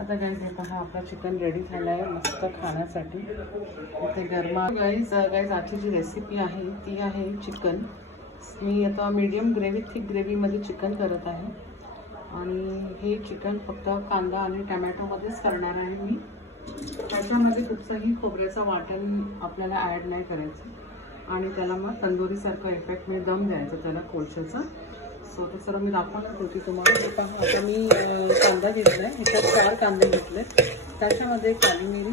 आता गाईज हे पहा आपला चिकन रेडी झाला आहे मस्त खाण्यासाठी। इथे गरमा गाईज आजची जी रेसिपी आहे ती आहे चिकन। मी आता मीडियम ग्रेव्ही थिक ग्रेव्हीमध्ये चिकन करत आहे आणि हे चिकन फक्त कांदा आणि टमॅटोमध्येच करणार आहे मी। त्याच्यामध्ये कुठचाही खोबऱ्याचा वाटण आपल्याला ॲड नाही करायचं आणि त्याला मग तंदुरीसारखं इफेक्ट मी दम द्यायचा त्याला कोळशाचा। सो ते सर्व मी दाखवणार होती तुम्हाला। हे पहा आता मी कांदा घेतला आहे, ह्याच्यात 4 कांदे घेतले, त्याच्यामध्ये काली मिरी,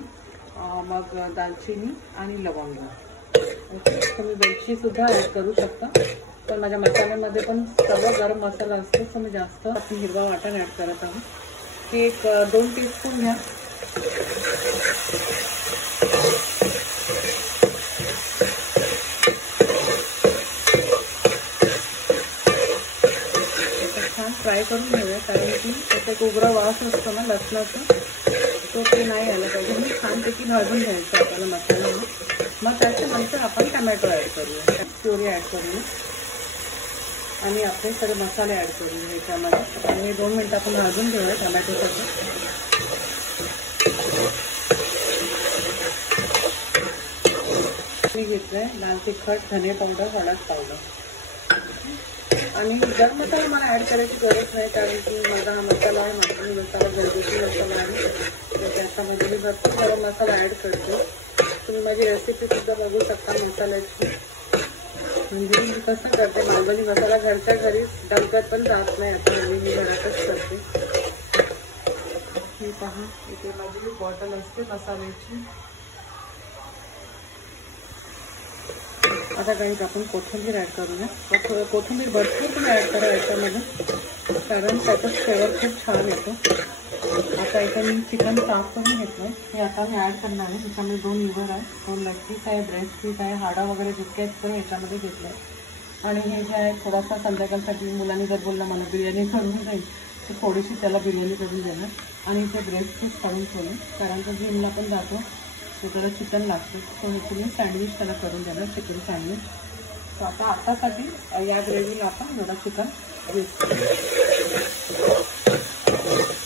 मग दालचिनी आणि लवंग। ओके, तुम्ही वेलचीसुद्धा ॲड करू शकता, पण माझ्या मसाल्यामध्ये पण सर्व गरम मसाला असतो तर मी जास्त आपण हिरवा वाटण ॲड करत आहोत। हे एक 2 टीस्पून घ्या। फ्राय करून घेऊया कारण की त्याच्यात उग्र वास असतो ना लसणाचा, तो ते नाही आला पाहिजे। मी छानपैकी भाजून घ्यायचं आपल्याला मसाल्याला। मग त्याच्यानंतर आपण टमॅटो ॲड करूया, प्युरी ॲड करूया आणि आपले सगळे मसाले ॲड करूया ह्याच्यामध्ये आणि 2 मिनिटं आपण भाजून घेऊया टमॅटोसाठी। मी घेतलंय लाल तिखट, धने पावडर, हळद पावडर आणि गरम मसाला मला ॲड करायची गरज नाही कारण की माझा हा मसाला आहे, मसाला घरगुती मसाला आहे, तर त्याच्यामध्ये मी भरपूर गरम मसाला ॲड करते। तुम्ही माझी रेसिपीसुद्धा बघू शकता मसाल्याची। म्हणजे मी कसं करते, मालवणी मसाला घरच्या घरी डलक्यात पण जात नाही आता मी घरातच करते। ही पहा इथे माझी बॉटल असते मसाल्याची। आता काही आपण कोथिंबीर ॲड करूया। कोथिंबीर भरपूर पण ॲड करा याच्यामध्ये कारण त्याचा फ्लेवर खूप छान येतो। आता इथे मी चिकन साफ करून घेतलं, हे आता मी ॲड करणार आहे। त्याच्यामध्ये 2 लिव्हर आहे, 2 लेग पीस आहे, ब्रेस्ट पीस आहे, हाडा वगैरे जितके आहेत तर ह्याच्यामध्ये घेतलं आहे। आणि हे जे आहे थोडासा संध्याकाळसाठी मुलांनी जर बोललं मला बिर्याणी करून जाईल तर थोडीशी त्याला बिर्याणी करून देणार आणि इथे ब्रेस्ट पीस काढून ठेवले कारण का जिमला पण जातो तो त्याला चिकन लागतं, तो मी सँडविच त्याला करून देणार, चिकन सँडविच। तर आतासाठी या ग्रेव्हीला आपण एवढा चिकन यूज करू।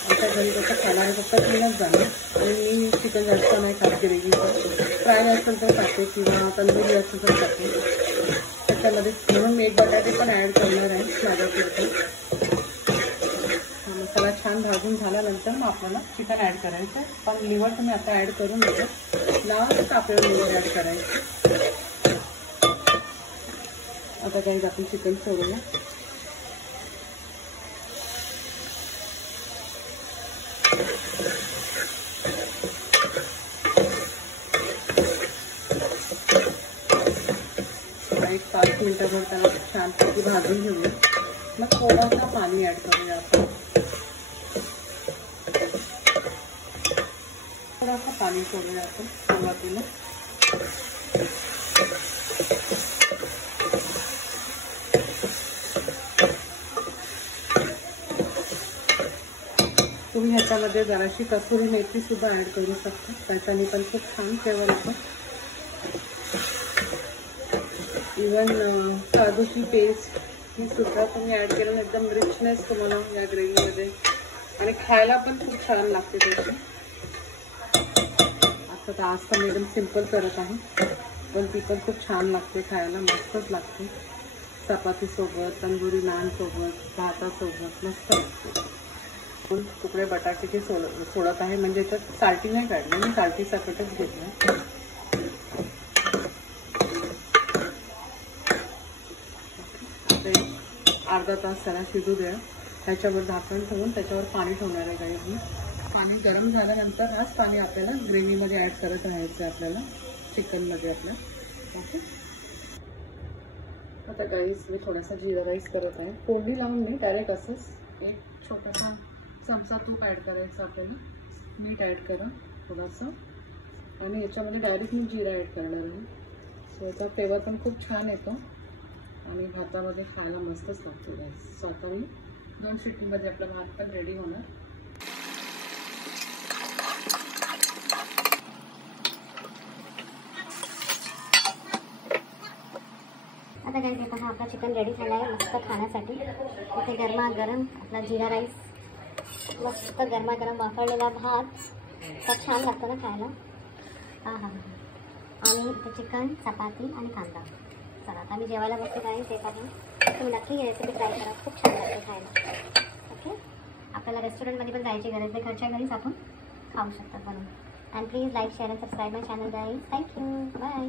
आमच्या घरी कसं खाणार फक्त क्लीनच जाणार आणि मी चिकन जास्त नाही खात ग्रेव्हीचं, फ्राय असेल तर खाते किंवा तंदुरी असेल तर खाते त्याच्यामध्ये। म्हणून मी 1 बटाटे पण ॲड करणार आहे माझ्यापुरतं। मसाला छान भाजून झाल्यानंतर मग आपल्याला चिकन ॲड करायचं आहे, पण लिव्हर तुम्ही आता ॲड करून देतो, लास्ट आपल्याला लिव्हर ॲड करायचं। आता काही आपण चिकन सोडूया। एक 5 मिनिटाभर त्याला छानपैकी भाजून घेऊया, मग थोडासा पाणी ॲड करूया आपण। थोडासा पाणी सोडूया आपण सुरुवातीला। तुम्ही ह्याच्यामध्ये जराशी कसुरी मेथी सुद्धा ॲड करू शकता, त्याच्याने पण खूप छान फ्लेवर येतो। इवन काजूची पेस्ट ही सुद्धा तुम्ही ॲड केलं एकदम रिचनेस तुम्हाला या ग्रेव्हीमध्ये आणि खायला पण खूप छान लागते त्याची। तर आज तर मी एकदम सिंपल करत आहे, पण ती पण खूप छान लागते खायला, मस्तच लागते। चपातीसोबत, तंदुरी नानसोबत, भातासोबत मस्त लागते। तुकडे बटाट्याचे सोडत आहे, म्हणजे याच्यात साल्टी नाही काढली, मी साल्टी सकटच घेतलं। आता अर्धा तास त्याला शिजू द्या, त्याच्यावर झाकण ठेवून त्याच्यावर पाणी ठेवणार आहे काही मी। पाणी गरम झाल्यानंतर हाच पाणी आपल्याला ग्रेव्हीमध्ये ॲड करत राहायचं आहे आपल्याला चिकनमध्ये आपल्या। ओके, आता गाईस मी थोडासा जिरा राईस करत आहे, फोडणी लावून मी डायरेक्ट असंच 1 छोटासा चमचा तूप ॲड करायचं आपल्याला, मीठ ॲड करा थोडंसं आणि याच्यामध्ये डायरेक्ट मी जिरा ॲड करणार आहे। सो याचा फ्लेवर पण खूप छान येतो आणि भातामध्ये खायला मस्तच लागतो गाईस। सो आता मी 2 शिट्टीमध्ये आपला भात पण रेडी होणार। आता गाईस हे पहा आपला चिकन रेडी झाला आहे मस्त खाण्यासाठी। इथे गरमागरम आपला जिरा राईस मस्त गरमागरम वाफळलेला भात खूप छान लागतो ना खायला. हां हां आणि इथे चिकन, चपाती आणि कांदा. चला आता मी जेवायला बसते काय ते पाहून तुम्ही नक्की ही रेसिपी ट्राय करा, खूप छान लागते खायला. ओके, आपल्याला रेस्टॉरंटमध्ये पण जायची गरज नाही, घरच्या घरीच आपण खाऊ शकतात बनवून. And please like, share and subscribe my channel guys. Thank you, bye.